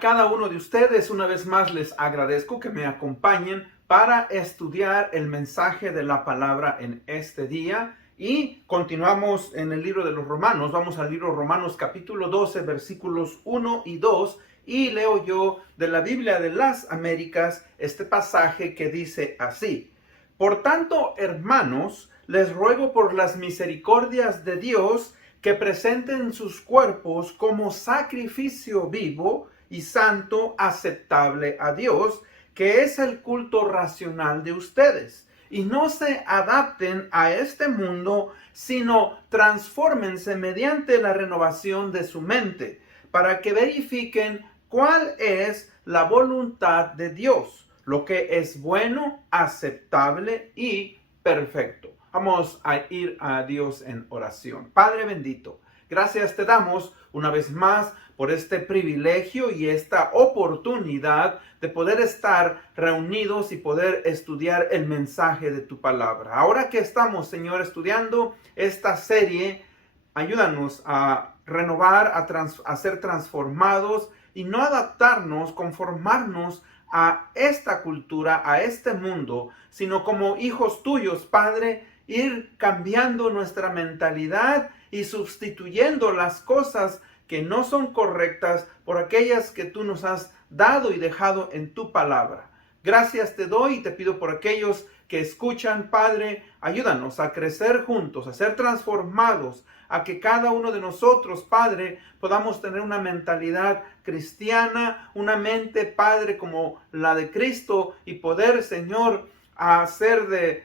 cada uno de ustedes. Una vez más les agradezco que me acompañen para estudiar el mensaje de la palabra en este día. Y continuamos en el libro de los Romanos. Vamos al libro Romanos capítulo 12, versículos 1 y 2. Y leo yo de la Biblia de las Américas este pasaje que dice así: Por tanto, hermanos, les ruego por las misericordias de Dios que presenten sus cuerpos como sacrificio vivo y santo, aceptable a Dios, que es el culto racional de ustedes. Y no se adapten a este mundo, sino transfórmense mediante la renovación de su mente, para que verifiquen cuál es la voluntad de Dios, lo que es bueno, aceptable y perfecto. Vamos a ir a Dios en oración. Padre bendito, gracias te damos una vez más por este privilegio y esta oportunidad de poder estar reunidos y poder estudiar el mensaje de tu palabra. Ahora que estamos, Señor, estudiando esta serie, ayúdanos a renovar, a ser transformados y no adaptarnos, conformarnos a esta cultura, a este mundo, sino como hijos tuyos, Padre, ir cambiando nuestra mentalidad y sustituyendo las cosas que no son correctas por aquellas que tú nos has dado y dejado en tu palabra. Gracias te doy y te pido por aquellos que escuchan, Padre, ayúdanos a crecer juntos, a ser transformados, a que cada uno de nosotros, Padre, podamos tener una mentalidad cristiana, una mente, Padre, como la de Cristo y poder, Señor, hacer de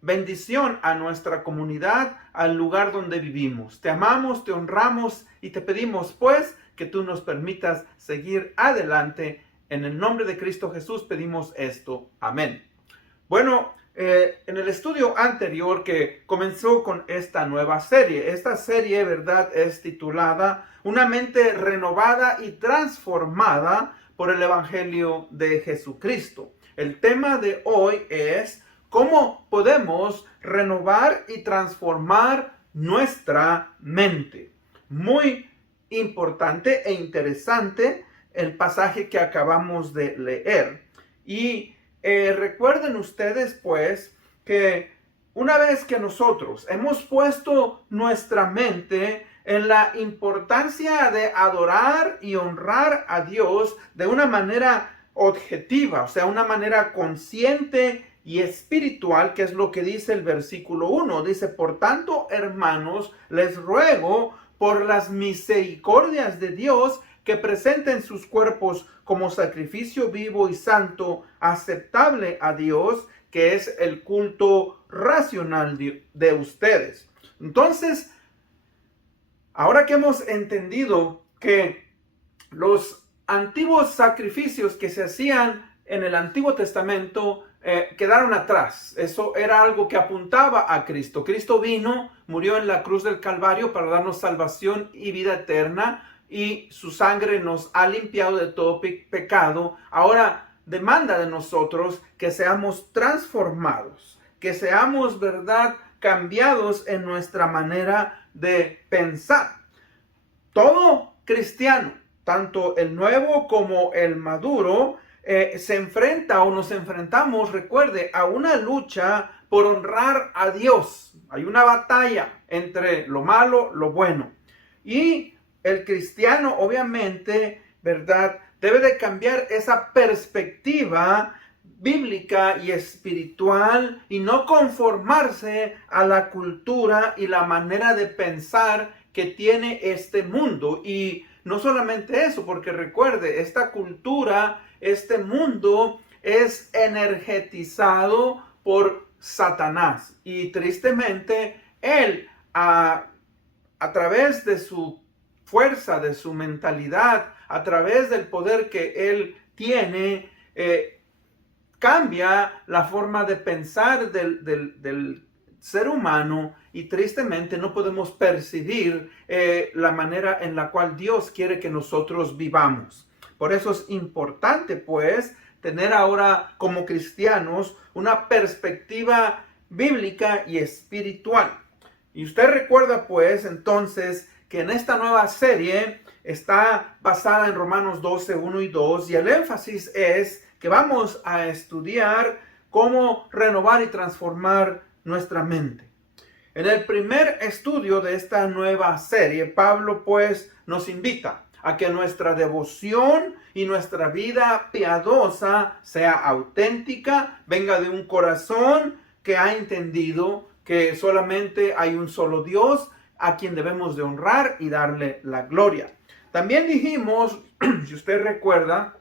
bendición a nuestra comunidad, al lugar donde vivimos. Te amamos, te honramos y te pedimos, pues, que tú nos permitas seguir adelante. En el nombre de Cristo Jesús pedimos esto. Amén. Bueno, en el estudio anterior que comenzó con esta nueva serie, esta serie, ¿verdad?, es titulada Una mente renovada y transformada por el Evangelio de Jesucristo. El tema de hoy es ¿cómo podemos renovar y transformar nuestra mente? Muy importante e interesante el pasaje que acabamos de leer. Y recuerden ustedes, pues, que una vez que nosotros hemos puesto nuestra mente en la importancia de adorar y honrar a Dios de una manera objetiva, o sea, una manera consciente y espiritual, que es lo que dice el versículo 1. Dice, por tanto, hermanos, les ruego por las misericordias de Dios que presenten sus cuerpos como sacrificio vivo y santo, aceptable a Dios, que es el culto racional de ustedes. Entonces, ahora que hemos entendido que los antiguos sacrificios que se hacían en el Antiguo Testamento quedaron atrás. Eso era algo que apuntaba a Cristo. Cristo vino, murió en la cruz del Calvario para darnos salvación y vida eterna, y su sangre nos ha limpiado de todo pecado. Ahora demanda de nosotros que seamos transformados, que seamos, ¿verdad?, cambiados en nuestra manera de pensar. Todo cristiano, tanto el nuevo como el maduro, se enfrenta o nos enfrentamos, recuerde, a una lucha por honrar a Dios. Hay una batalla entre lo malo, lo bueno. Y el cristiano, obviamente, ¿verdad?, debe de cambiar esa perspectiva bíblica y espiritual y no conformarse a la cultura y la manera de pensar que tiene este mundo. Y no solamente eso, porque recuerde, esta cultura, este mundo es energetizado por Satanás. Y tristemente, él a través de su fuerza, de su mentalidad, a través del poder que él tiene, cambia la forma de pensar del ser humano, y tristemente no podemos percibir la manera en la cual Dios quiere que nosotros vivamos. Por eso es importante, pues, tener ahora como cristianos una perspectiva bíblica y espiritual. Y usted recuerda, pues, entonces, que en esta nueva serie está basada en Romanos 12, 1 y 2, y el énfasis es que vamos a estudiar cómo renovar y transformar nuestra mente. En el primer estudio de esta nueva serie, Pablo pues nos invita a que nuestra devoción y nuestra vida piadosa sea auténtica, venga de un corazón que ha entendido que solamente hay un solo Dios a quien debemos de honrar y darle la gloria. También dijimos, si usted recuerda,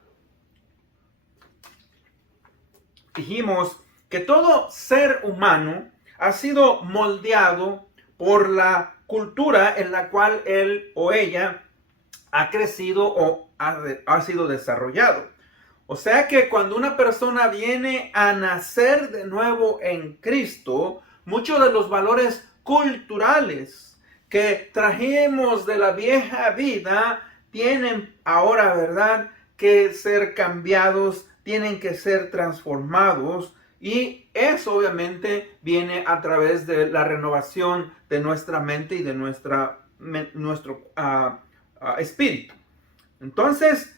dijimos que todo ser humano ha sido moldeado por la cultura en la cual él o ella ha crecido o ha sido desarrollado. O sea que cuando una persona viene a nacer de nuevo en Cristo, muchos de los valores culturales que trajimos de la vieja vida tienen ahora, ¿verdad?, que ser cambiados, tienen que ser transformados, y eso obviamente viene a través de la renovación de nuestra mente y de nuestro espíritu. Entonces,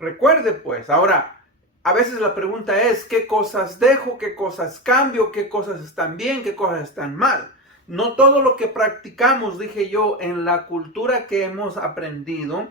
recuerde pues, ahora, a veces la pregunta es, ¿qué cosas dejo? ¿Qué cosas cambio? ¿Qué cosas están bien? ¿Qué cosas están mal? No todo lo que practicamos, dije yo, en la cultura que hemos aprendido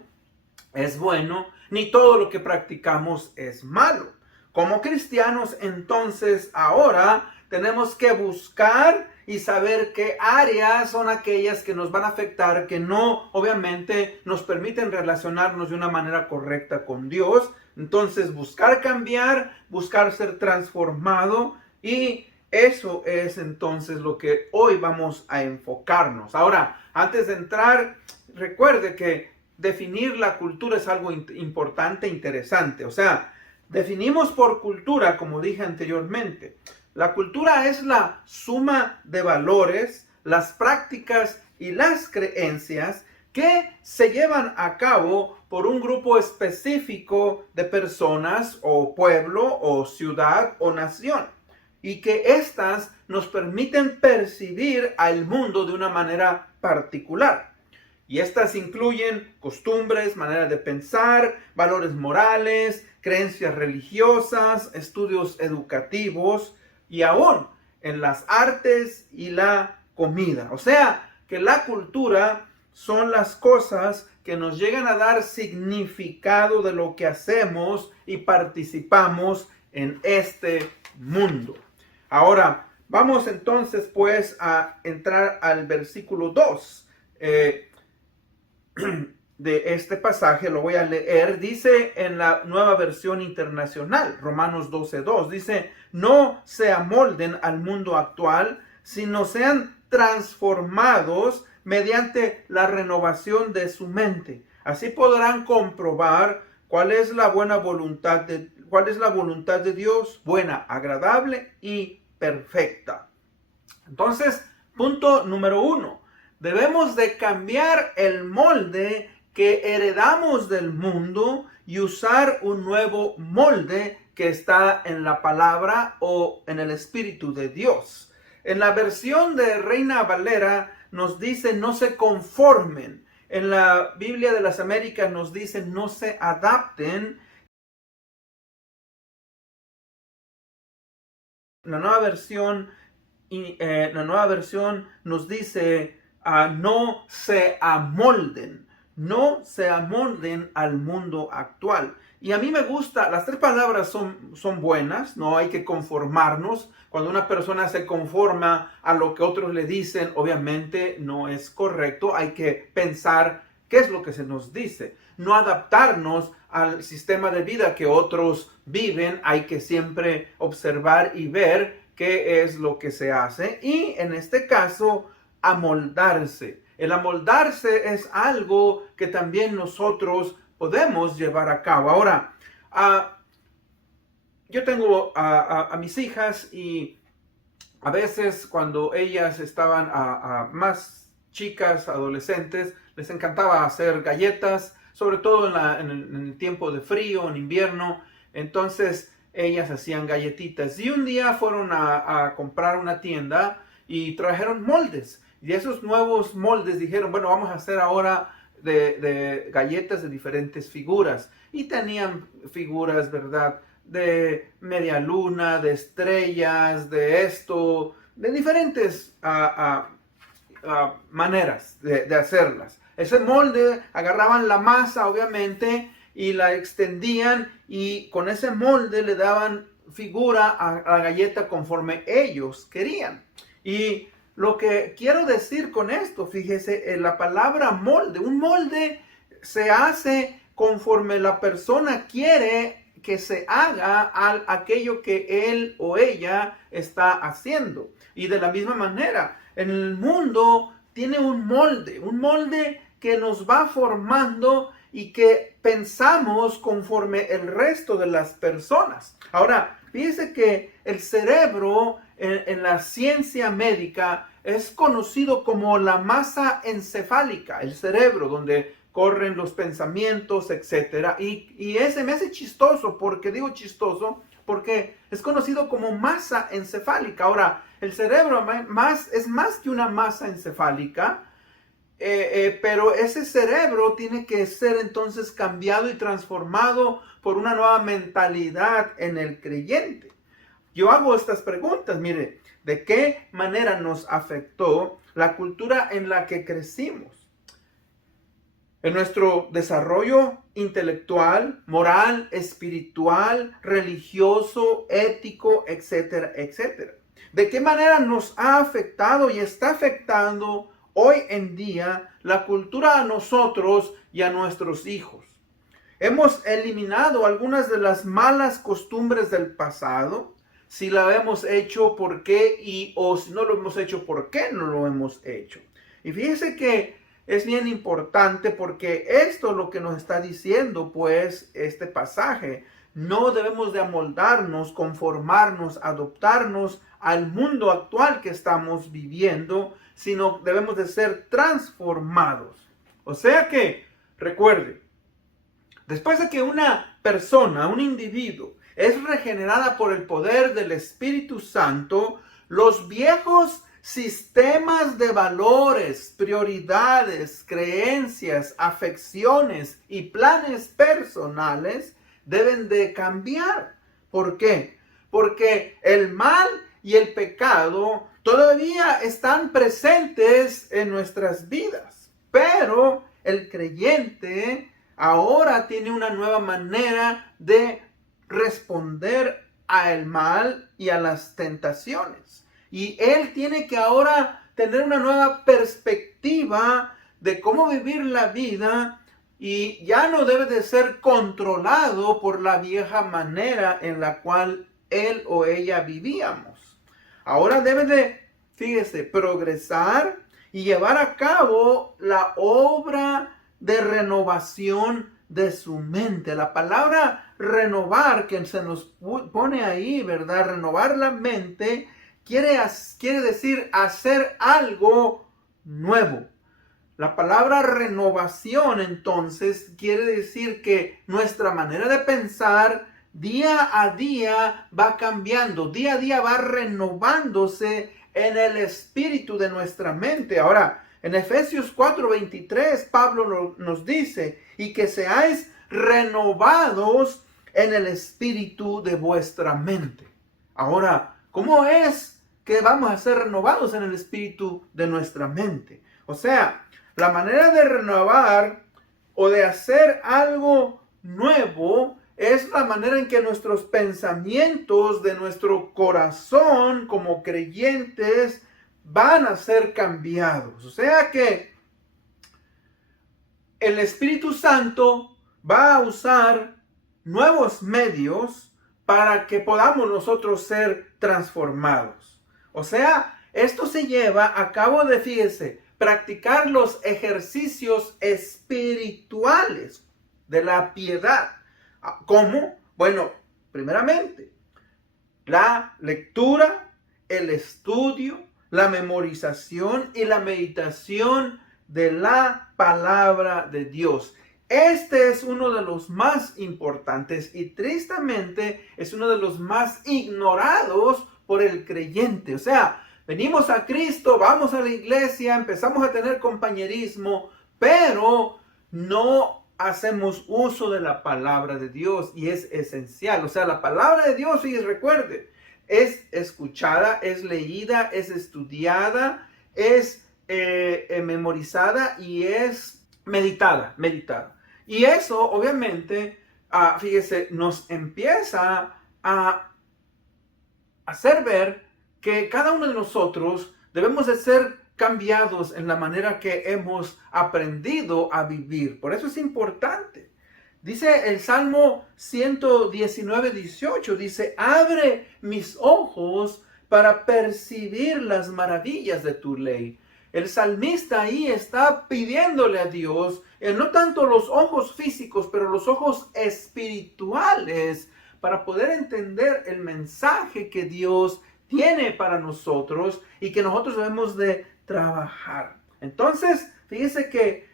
es bueno, ni todo lo que practicamos es malo. Como cristianos, entonces, ahora tenemos que buscar y saber qué áreas son aquellas que nos van a afectar, que no, obviamente, nos permiten relacionarnos de una manera correcta con Dios. Entonces, buscar cambiar, buscar ser transformado, y eso es entonces lo que hoy vamos a enfocarnos. Ahora, antes de entrar, recuerde que definir la cultura es algo importante e interesante. O sea, definimos por cultura, como dije anteriormente, la cultura es la suma de valores, las prácticas y las creencias que se llevan a cabo por un grupo específico de personas o pueblo o ciudad o nación, y que éstas nos permiten percibir al mundo de una manera particular. Y estas incluyen costumbres, maneras de pensar, valores morales, creencias religiosas, estudios educativos y aún en las artes y la comida. O sea, que la cultura son las cosas que nos llegan a dar significado de lo que hacemos y participamos en este mundo. Ahora, vamos entonces pues a entrar al versículo 2. De este pasaje lo voy a leer. Dice en la Nueva Versión Internacional, Romanos 12:2, dice: no se amolden al mundo actual, sino sean transformados mediante la renovación de su mente. Así podrán comprobar cuál es la voluntad de Dios, buena, agradable y perfecta. Entonces, punto número 1. Debemos de cambiar el molde que heredamos del mundo y usar un nuevo molde que está en la palabra o en el Espíritu de Dios. En la versión de Reina Valera nos dice no se conformen. En la Biblia de las Américas nos dice no se adapten. La nueva versión nos dice no se amolden. No se amolden al mundo actual. Y a mí me gusta, las tres palabras son buenas, no hay que conformarnos. Cuando una persona se conforma a lo que otros le dicen, obviamente no es correcto. Hay que pensar qué es lo que se nos dice. No adaptarnos al sistema de vida que otros viven. Hay que siempre observar y ver qué es lo que se hace. Y en este caso, amoldarse. El amoldarse es algo que también nosotros podemos llevar a cabo. Ahora, yo tengo a mis hijas, y a veces cuando ellas estaban más chicas, adolescentes, les encantaba hacer galletas, sobre todo en el tiempo de frío, en invierno. Entonces ellas hacían galletitas, y un día fueron a comprar una tienda y trajeron moldes. Y esos nuevos moldes dijeron, bueno, vamos a hacer ahora de galletas de diferentes figuras. Y tenían figuras, ¿verdad? De media luna, de estrellas, de esto, de diferentes maneras de hacerlas. Ese molde agarraban la masa, obviamente, y la extendían y con ese molde le daban figura a la galleta conforme ellos querían. Y lo que quiero decir con esto, fíjese, la palabra molde, un molde se hace conforme la persona quiere que se haga aquello que él o ella está haciendo. Y de la misma manera, en el mundo tiene un molde que nos va formando y que pensamos conforme el resto de las personas. Ahora, fíjese que el cerebro en la ciencia médica es conocido como la masa encefálica, el cerebro donde corren los pensamientos, etcétera. Y ese me hace chistoso, porque digo chistoso, porque es conocido como masa encefálica. Ahora, el cerebro es más que una masa encefálica, pero ese cerebro tiene que ser entonces cambiado y transformado por una nueva mentalidad en el creyente. Yo hago estas preguntas, mire, ¿de qué manera nos afectó la cultura en la que crecimos? En nuestro desarrollo intelectual, moral, espiritual, religioso, ético, etcétera, etcétera. ¿De qué manera nos ha afectado y está afectando hoy en día la cultura a nosotros y a nuestros hijos? Hemos eliminado algunas de las malas costumbres del pasado. Si lo hemos hecho, ¿por qué? O si no lo hemos hecho, ¿por qué no lo hemos hecho? Y fíjese que es bien importante, porque esto es lo que nos está diciendo, pues, este pasaje. No debemos de amoldarnos, conformarnos, adoptarnos al mundo actual que estamos viviendo, sino debemos de ser transformados. O sea que, recuerde, después de que una persona, un individuo, es regenerada por el poder del Espíritu Santo, los viejos sistemas de valores, prioridades, creencias, afecciones y planes personales deben de cambiar. ¿Por qué? Porque el mal y el pecado todavía están presentes en nuestras vidas, pero el creyente ahora tiene una nueva manera de responder al mal y a las tentaciones. Y él tiene que ahora tener una nueva perspectiva de cómo vivir la vida, y ya no debe de ser controlado por la vieja manera en la cual él o ella vivíamos. Ahora debe de, fíjese, progresar y llevar a cabo la obra de renovación de su mente. La palabra renovar que se nos pone ahí, ¿verdad? Renovar la mente quiere decir hacer algo nuevo. La palabra renovación entonces quiere decir que nuestra manera de pensar día a día va cambiando, día a día va renovándose en el espíritu de nuestra mente. Ahora, en Efesios 4:23, Pablo nos dice, y que seáis renovados en el espíritu de vuestra mente. Ahora, ¿cómo es que vamos a ser renovados en el espíritu de nuestra mente? O sea, la manera de renovar o de hacer algo nuevo es la manera en que nuestros pensamientos de nuestro corazón como creyentes van a ser cambiados. O sea que el Espíritu Santo va a usar nuevos medios para que podamos nosotros ser transformados. O sea, esto se lleva a cabo de, fíjese, practicar los ejercicios espirituales de la piedad. ¿Cómo? Bueno, primeramente, la lectura, el estudio, la memorización y la meditación de la palabra de Dios. Este es uno de los más importantes y tristemente es uno de los más ignorados por el creyente. O sea, venimos a Cristo, vamos a la iglesia, empezamos a tener compañerismo, pero no hacemos uso de la palabra de Dios y es esencial. O sea, la palabra de Dios, y recuerde, es escuchada, es leída, es estudiada, es memorizada y es meditada. Y eso, obviamente, fíjese, nos empieza a hacer ver que cada uno de nosotros debemos de ser cambiados en la manera que hemos aprendido a vivir. Por eso es importante. Dice el Salmo 119:18, dice, abre mis ojos para percibir las maravillas de tu ley. El salmista ahí está pidiéndole a Dios, no tanto los ojos físicos, pero los ojos espirituales, para poder entender el mensaje que Dios tiene para nosotros y que nosotros debemos de trabajar. Entonces, fíjese que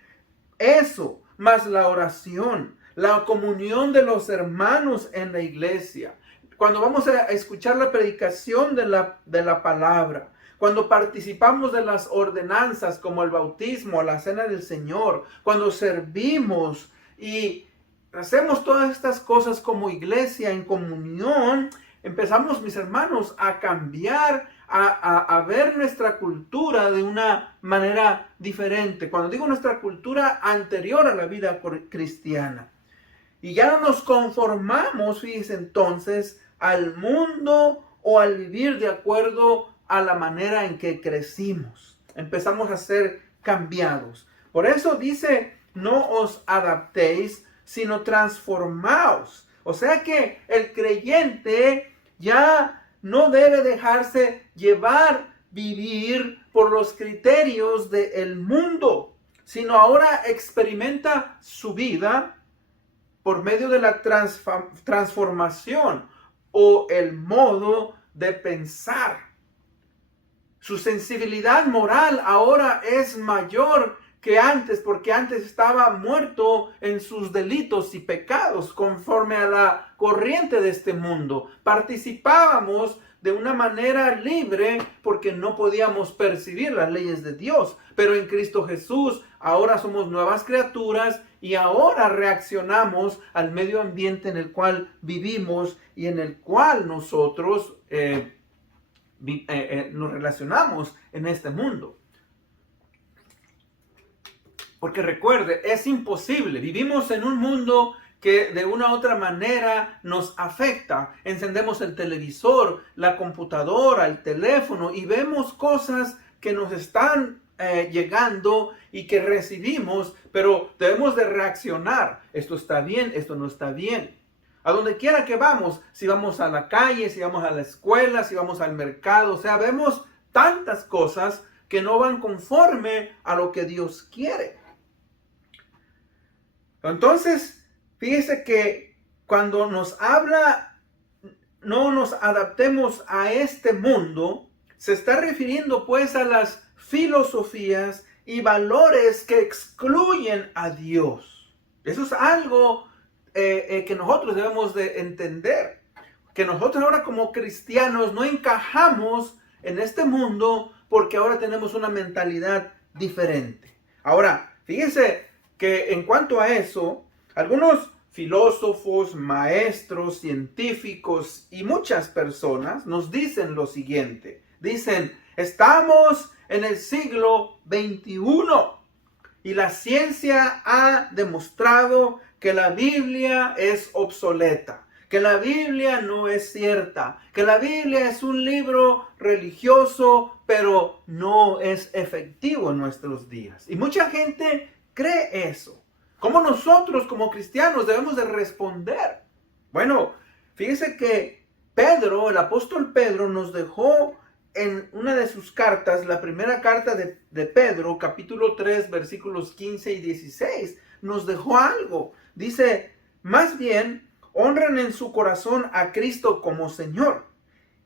eso, más la oración, la comunión de los hermanos en la iglesia, cuando vamos a escuchar la predicación de la palabra, cuando participamos de las ordenanzas como el bautismo, la cena del Señor, cuando servimos y hacemos todas estas cosas como iglesia en comunión, empezamos, mis hermanos, a cambiar, a ver nuestra cultura de una manera diferente. Cuando digo nuestra cultura, anterior a la vida cristiana. Y ya no nos conformamos, fíjense entonces, al mundo o al vivir de acuerdo a la manera en que crecimos. Empezamos a ser cambiados. Por eso dice, no os adaptéis, sino transformaos. O sea que el creyente ya no debe dejarse llevar, vivir por los criterios del mundo, sino ahora experimenta su vida por medio de la transformación o el modo de pensar. Su sensibilidad moral ahora es mayor que antes, porque antes estaba muerto en sus delitos y pecados conforme a la corriente de este mundo. Participábamos de una manera libre porque no podíamos percibir las leyes de Dios. Pero en Cristo Jesús ahora somos nuevas criaturas y ahora reaccionamos al medio ambiente en el cual vivimos y en el cual nosotros nos relacionamos en este mundo. Porque recuerde, es imposible. Vivimos en un mundo que de una u otra manera nos afecta. Encendemos el televisor, la computadora, el teléfono y vemos cosas que nos están llegando y que recibimos, pero debemos de reaccionar. Esto está bien, esto no está bien. A donde quiera que vamos, si vamos a la calle, si vamos a la escuela, si vamos al mercado, o sea, vemos tantas cosas que no van conforme a lo que Dios quiere. Entonces, fíjese que cuando nos habla, no nos adaptemos a este mundo, se está refiriendo pues a las filosofías y valores que excluyen a Dios. Eso es algo que nosotros debemos de entender. Que nosotros ahora como cristianos no encajamos en este mundo porque ahora tenemos una mentalidad diferente. Ahora, fíjense que en cuanto a eso, algunos filósofos, maestros, científicos y muchas personas nos dicen lo siguiente. Dicen, estamos en el siglo XXI y la ciencia ha demostrado que la Biblia es obsoleta, que la Biblia no es cierta, que la Biblia es un libro religioso, pero no es efectivo en nuestros días. Y mucha gente cree eso. ¿Cómo nosotros como cristianos debemos de responder? Bueno, fíjese que Pedro, el apóstol Pedro, nos dejó en una de sus cartas, la primera carta de Pedro, capítulo 3, versículos 15 y 16, nos dejó algo. Dice, más bien, honren en su corazón a Cristo como Señor.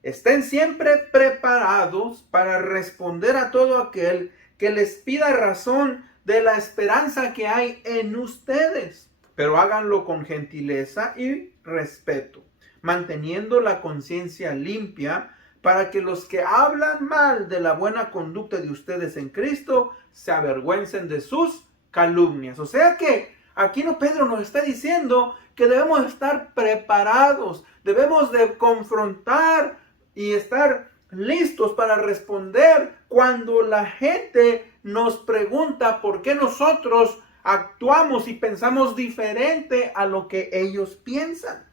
Estén siempre preparados para responder a todo aquel que les pida razón de la esperanza que hay en ustedes, pero háganlo con gentileza y respeto, manteniendo la conciencia limpia para que los que hablan mal de la buena conducta de ustedes en Cristo se avergüencen de sus calumnias. O sea que aquí Pedro nos está diciendo que debemos estar preparados, debemos de confrontar y estar listos para responder cuando la gente nos pregunta por qué nosotros actuamos y pensamos diferente a lo que ellos piensan.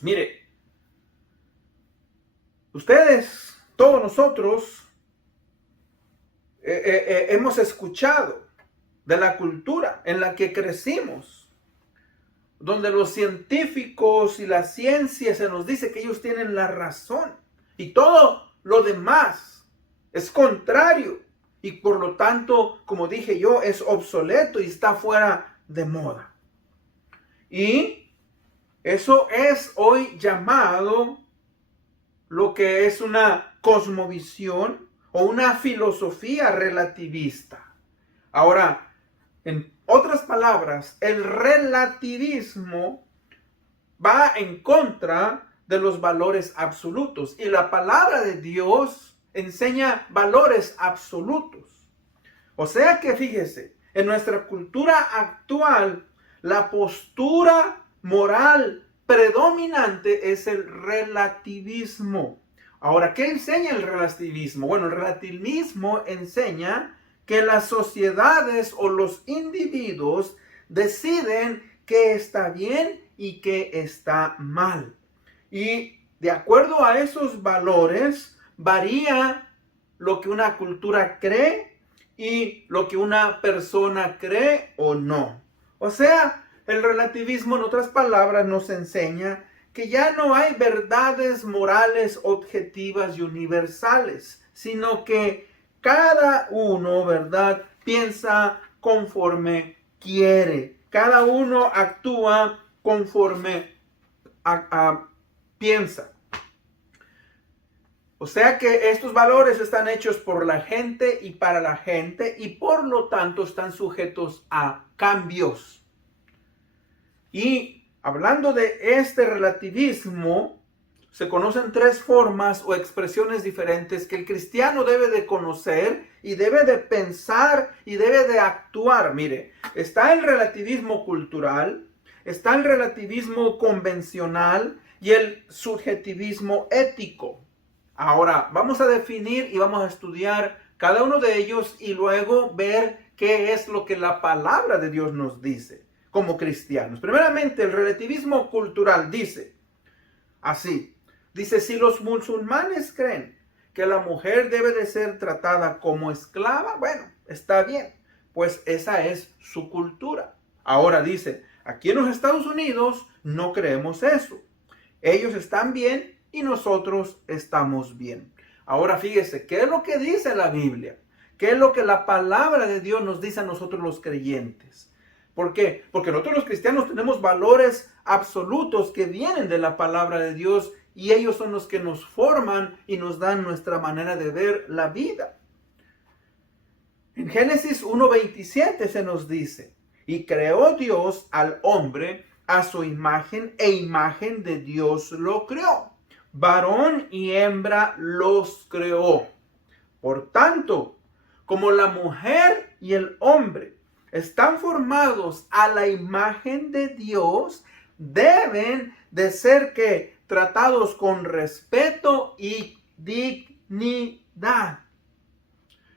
Mire, ustedes, todos nosotros, hemos escuchado de la cultura en la que crecimos, donde los científicos y la ciencia se nos dice que ellos tienen la razón y todo lo demás es contrario y por lo tanto, como dije yo, es obsoleto y está fuera de moda. Y eso es hoy llamado lo que es una cosmovisión o una filosofía relativista. Ahora, en otras palabras, el relativismo va en contra de los valores absolutos y la palabra de Dios enseña valores absolutos. O sea que fíjese, en nuestra cultura actual, la postura moral predominante es el relativismo. Ahora, ¿qué enseña el relativismo? Bueno, el relativismo enseña que las sociedades o los individuos deciden qué está bien y qué está mal. Y de acuerdo a esos valores, varía lo que una cultura cree y lo que una persona cree o no. O sea, el relativismo, en otras palabras, nos enseña que ya no hay verdades morales objetivas y universales, sino que cada uno, ¿verdad?, piensa conforme quiere. Cada uno actúa conforme piensa. O sea que estos valores están hechos por la gente y para la gente y por lo tanto están sujetos a cambios. Y hablando de este relativismo, se conocen tres formas o expresiones diferentes que el cristiano debe de conocer y debe de pensar y debe de actuar. Mire, está el relativismo cultural, está el relativismo convencional y el subjetivismo ético. Ahora, vamos a definir y vamos a estudiar cada uno de ellos y luego ver qué es lo que la palabra de Dios nos dice como cristianos. Primeramente, el relativismo cultural dice así. Dice, si los musulmanes creen que la mujer debe de ser tratada como esclava, bueno, está bien, pues esa es su cultura. Ahora dice, aquí en los Estados Unidos no creemos eso. Ellos están bien y nosotros estamos bien. Ahora fíjese, ¿qué es lo que dice la Biblia? ¿Qué es lo que la palabra de Dios nos dice a nosotros los creyentes? ¿Por qué? Porque nosotros los cristianos tenemos valores absolutos que vienen de la palabra de Dios y ellos son los que nos forman y nos dan nuestra manera de ver la vida. En Génesis 1:27 se nos dice, y creó Dios al hombre a su imagen e imagen de Dios lo creó. Varón y hembra los creó. Por tanto, como la mujer y el hombre están formados a la imagen de Dios, deben de ser que tratados con respeto y dignidad.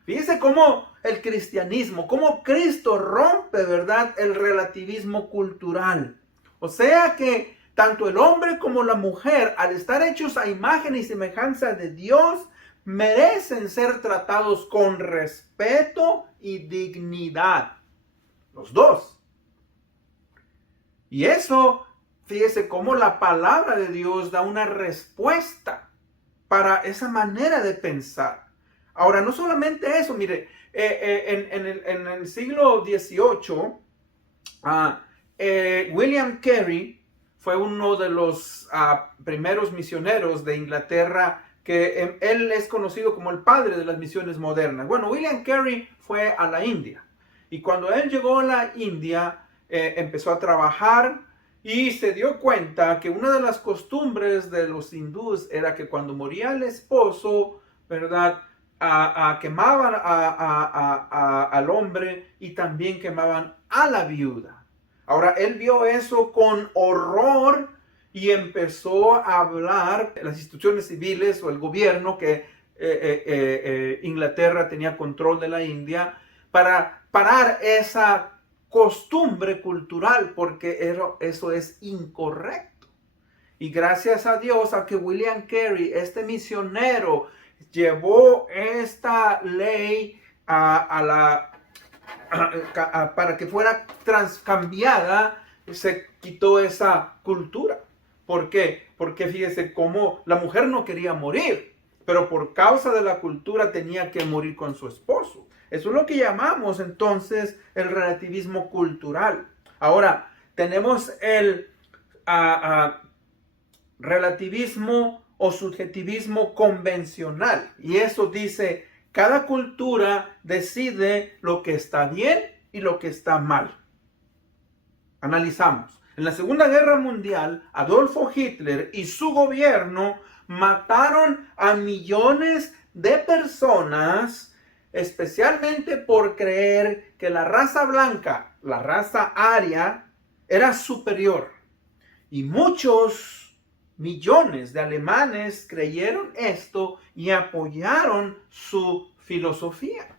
Fíjense cómo el cristianismo, cómo Cristo rompe, ¿verdad?, el relativismo cultural. O sea que tanto el hombre como la mujer, al estar hechos a imagen y semejanza de Dios, merecen ser tratados con respeto y dignidad. Los dos. Y eso, fíjese cómo la palabra de Dios da una respuesta para esa manera de pensar. Ahora, no solamente eso, mire, en el siglo XVIII, William Carey fue uno de los primeros misioneros de Inglaterra, que él es conocido como el padre de las misiones modernas. Bueno, William Carey fue a la India y cuando él llegó a la India empezó a trabajar Y se dio cuenta que una de las costumbres de los hindúes era que cuando moría el esposo, ¿verdad? Quemaban al hombre y también quemaban a la viuda. Ahora, él vio eso con horror y empezó a hablar las instituciones civiles o el gobierno que Inglaterra tenía control de la India para parar esa costumbre cultural, porque eso es incorrecto. Y gracias a Dios a que William Carey, este misionero, llevó esta ley para que fuera cambiada, se quitó esa cultura. ¿Por qué? Porque fíjese cómo la mujer no quería morir, pero por causa de la cultura tenía que morir con su esposo. Eso es lo que llamamos entonces el relativismo cultural. Ahora, tenemos el relativismo o subjetivismo convencional. Y eso dice, cada cultura decide lo que está bien y lo que está mal. Analizamos. En la Segunda Guerra Mundial, Adolfo Hitler y su gobierno mataron a millones de personas, especialmente por creer que la raza blanca, la raza aria, era superior. Y muchos millones de alemanes creyeron esto y apoyaron su filosofía.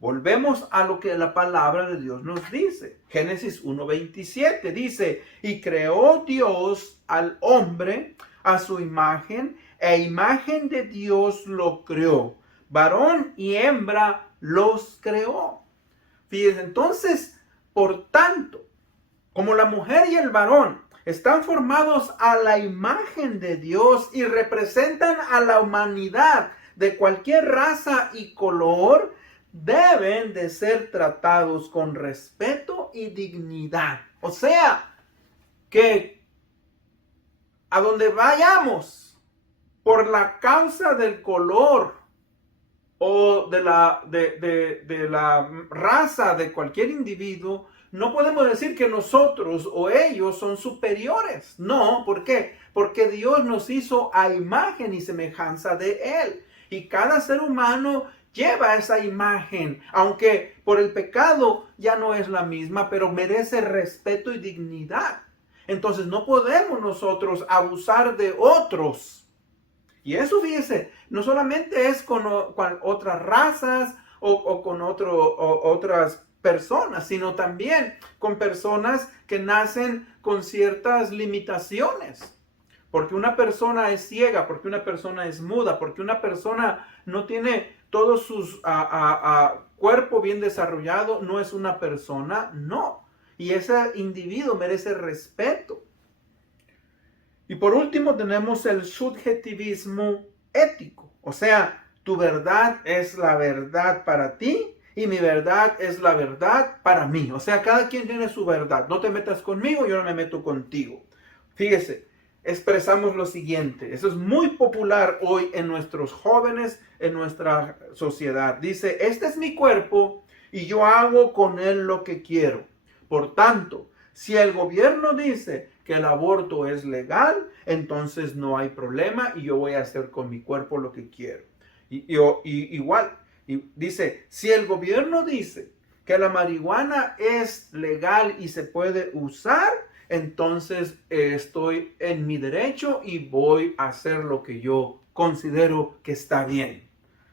Volvemos a lo que la palabra de Dios nos dice. Génesis 1:27 dice, y creó Dios al hombre a su imagen, e imagen de Dios lo creó. Varón y hembra los creó. Fíjense, entonces, por tanto, como la mujer y el varón están formados a la imagen de Dios y representan a la humanidad de cualquier raza y color, deben de ser tratados con respeto y dignidad. O sea, que a donde vayamos, por la causa del color o de la raza de cualquier individuo, no podemos decir que nosotros o ellos son superiores. No, ¿por qué? Porque Dios nos hizo a imagen y semejanza de Él. Y cada ser humano lleva esa imagen, aunque por el pecado ya no es la misma, pero merece respeto y dignidad. Entonces no podemos nosotros abusar de otros. Y eso, fíjese, no solamente es con otras razas o con otras personas, sino también con personas que nacen con ciertas limitaciones. Porque una persona es ciega, porque una persona es muda, porque una persona no tiene todo su cuerpo bien desarrollado, no es una persona, no. Y ese individuo merece respeto. Y por último tenemos el subjetivismo ético. O sea, tu verdad es la verdad para ti y mi verdad es la verdad para mí. O sea, cada quien tiene su verdad. No te metas conmigo, yo no me meto contigo. Fíjese, expresamos lo siguiente. Eso es muy popular hoy en nuestros jóvenes, en nuestra sociedad. Dice, este es mi cuerpo y yo hago con él lo que quiero. Por tanto, si el gobierno dice que el aborto es legal, entonces no hay problema y yo voy a hacer con mi cuerpo lo que quiero. Igual, dice, si el gobierno dice que la marihuana es legal y se puede usar, entonces estoy en mi derecho y voy a hacer lo que yo considero que está bien.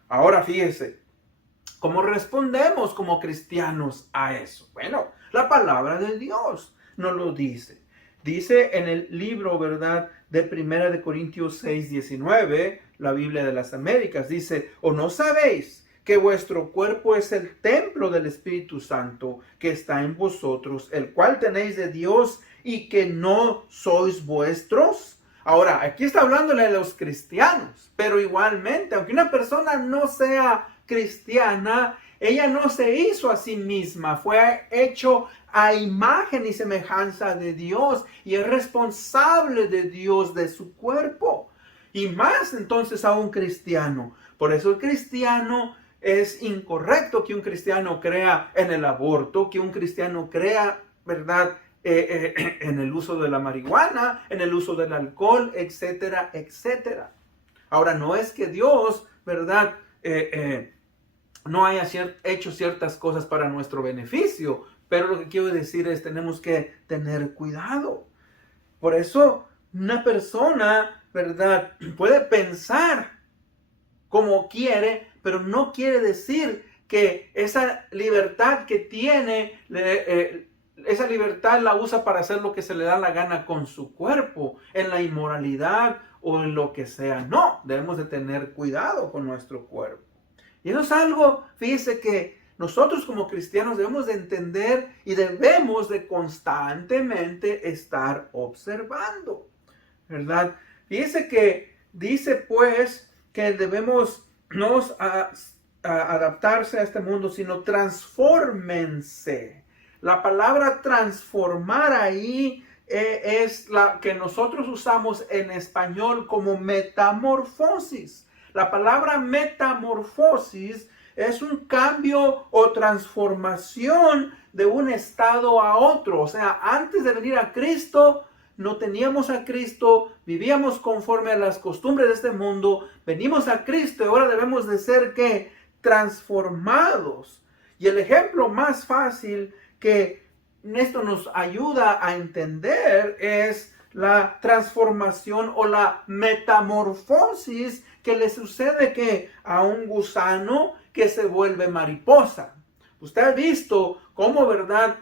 Ahora fíjese, ¿cómo respondemos como cristianos a eso? Bueno, la palabra de Dios nos lo dice. Dice en el libro, ¿verdad?, de 1 Corintios 6:19, la Biblia de las Américas, dice, ¿o no sabéis que vuestro cuerpo es el templo del Espíritu Santo que está en vosotros, el cual tenéis de Dios y que no sois vuestros? Ahora, aquí está hablándole a los cristianos, pero igualmente, aunque una persona no sea cristiana, ella no se hizo a sí misma, fue hecho a imagen y semejanza de Dios y es responsable de Dios, de su cuerpo. Y más entonces a un cristiano. Por eso el cristiano es incorrecto que un cristiano crea en el aborto, que un cristiano crea, ¿verdad?, en el uso de la marihuana, en el uso del alcohol, etcétera, etcétera. Ahora, no es que Dios, ¿verdad? No haya hecho ciertas cosas para nuestro beneficio, pero lo que quiero decir es tenemos que tener cuidado. Por eso una persona, ¿verdad? Puede pensar como quiere, pero no quiere decir que esa libertad que tiene, esa libertad la usa para hacer lo que se le da la gana con su cuerpo, en la inmoralidad o en lo que sea. No, debemos de tener cuidado con nuestro cuerpo. Y eso es algo, fíjese, que nosotros como cristianos debemos de entender y debemos de constantemente estar observando, ¿verdad? Fíjese que dice pues que debemos no adaptarse a este mundo, sino transfórmense. La palabra transformar ahí es la que nosotros usamos en español como metamorfosis. La palabra metamorfosis es un cambio o transformación de un estado a otro. O sea, antes de venir a Cristo, no teníamos a Cristo, vivíamos conforme a las costumbres de este mundo, venimos a Cristo y ahora debemos de ser ¿qué? Transformados. Y el ejemplo más fácil que esto nos ayuda a entender es la transformación o la metamorfosis que le sucede que a un gusano que se vuelve mariposa. Usted ha visto cómo, ¿verdad?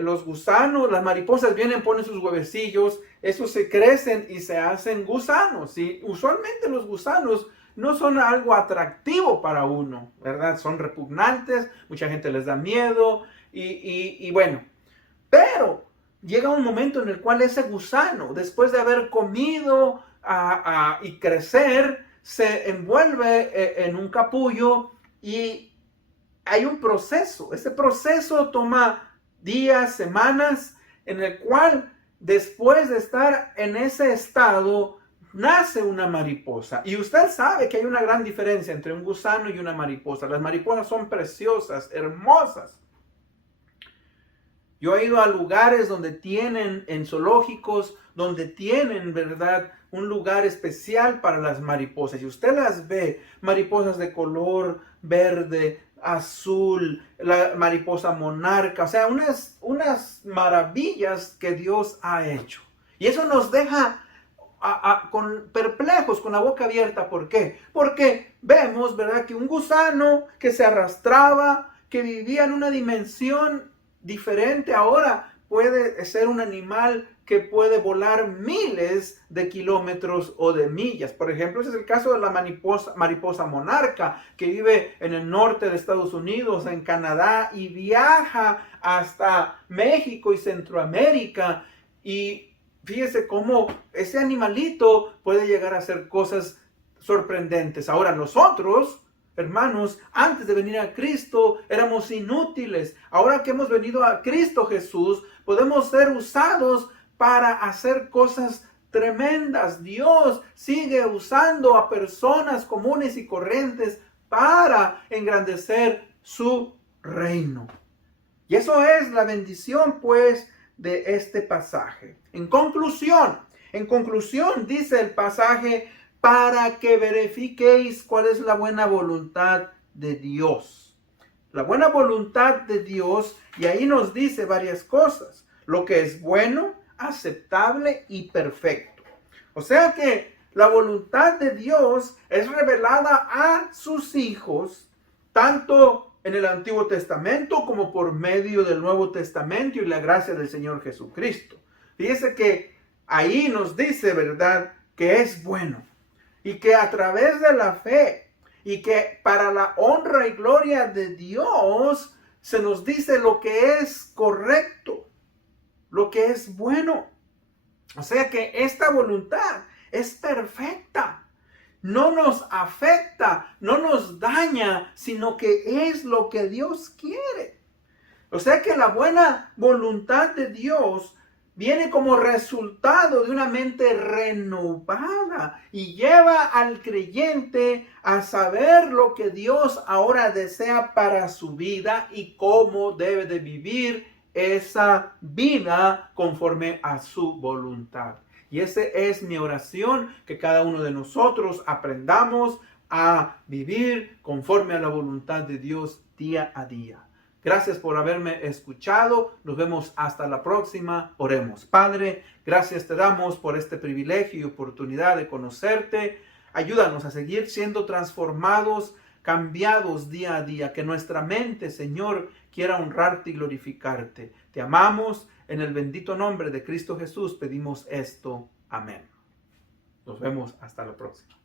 Los gusanos, las mariposas vienen, ponen sus huevecillos, esos se crecen y se hacen gusanos. Y usualmente los gusanos no son algo atractivo para uno, ¿verdad? Son repugnantes, mucha gente les da miedo y bueno, pero llega un momento en el cual ese gusano, después de haber comido y crecer, se envuelve en un capullo y hay un proceso. Ese proceso toma días, semanas, en el cual después de estar en ese estado, nace una mariposa. Y usted sabe que hay una gran diferencia entre un gusano y una mariposa. Las mariposas son preciosas, hermosas. Yo he ido a lugares donde tienen, en zoológicos, donde tienen, ¿verdad?, un lugar especial para las mariposas. Y usted las ve, mariposas de color verde, azul, la mariposa monarca, o sea, unas maravillas que Dios ha hecho. Y eso nos deja con perplejos, con la boca abierta. ¿Por qué? Porque vemos, ¿verdad?, que un gusano que se arrastraba, que vivía en una dimensión diferente, ahora puede ser un animal que puede volar miles de kilómetros o de millas. Por ejemplo, ese es el caso de la mariposa monarca, que vive en el norte de Estados Unidos, en Canadá, y viaja hasta México y Centroamérica. Y fíjese cómo ese animalito puede llegar a hacer cosas sorprendentes. Ahora nosotros, hermanos, antes de venir a Cristo éramos inútiles. Ahora que hemos venido a Cristo Jesús, podemos ser usados para hacer cosas tremendas. Dios sigue usando a personas comunes y corrientes para engrandecer su reino. Y eso es la bendición, pues, de este pasaje. En conclusión, dice el pasaje, para que verifiquéis cuál es la buena voluntad de Dios. La buena voluntad de Dios, y ahí nos dice varias cosas. Lo que es bueno, aceptable y perfecto. O sea que la voluntad de Dios es revelada a sus hijos, tanto en el Antiguo Testamento como por medio del Nuevo Testamento y la gracia del Señor Jesucristo. Fíjese que ahí nos dice, ¿verdad?, que es bueno. Y que a través de la fe y que para la honra y gloria de Dios se nos dice lo que es correcto, lo que es bueno. O sea que esta voluntad es perfecta. No nos afecta, no nos daña, sino que es lo que Dios quiere. O sea que la buena voluntad de Dios viene como resultado de una mente renovada y lleva al creyente a saber lo que Dios ahora desea para su vida y cómo debe de vivir esa vida conforme a su voluntad. Y esa es mi oración, que cada uno de nosotros aprendamos a vivir conforme a la voluntad de Dios día a día. Gracias por haberme escuchado. Nos vemos hasta la próxima. Oremos. Padre, gracias te damos por este privilegio y oportunidad de conocerte. Ayúdanos a seguir siendo transformados, cambiados día a día. Que nuestra mente, Señor, quiera honrarte y glorificarte. Te amamos. En el bendito nombre de Cristo Jesús pedimos esto. Amén. Nos vemos hasta la próxima.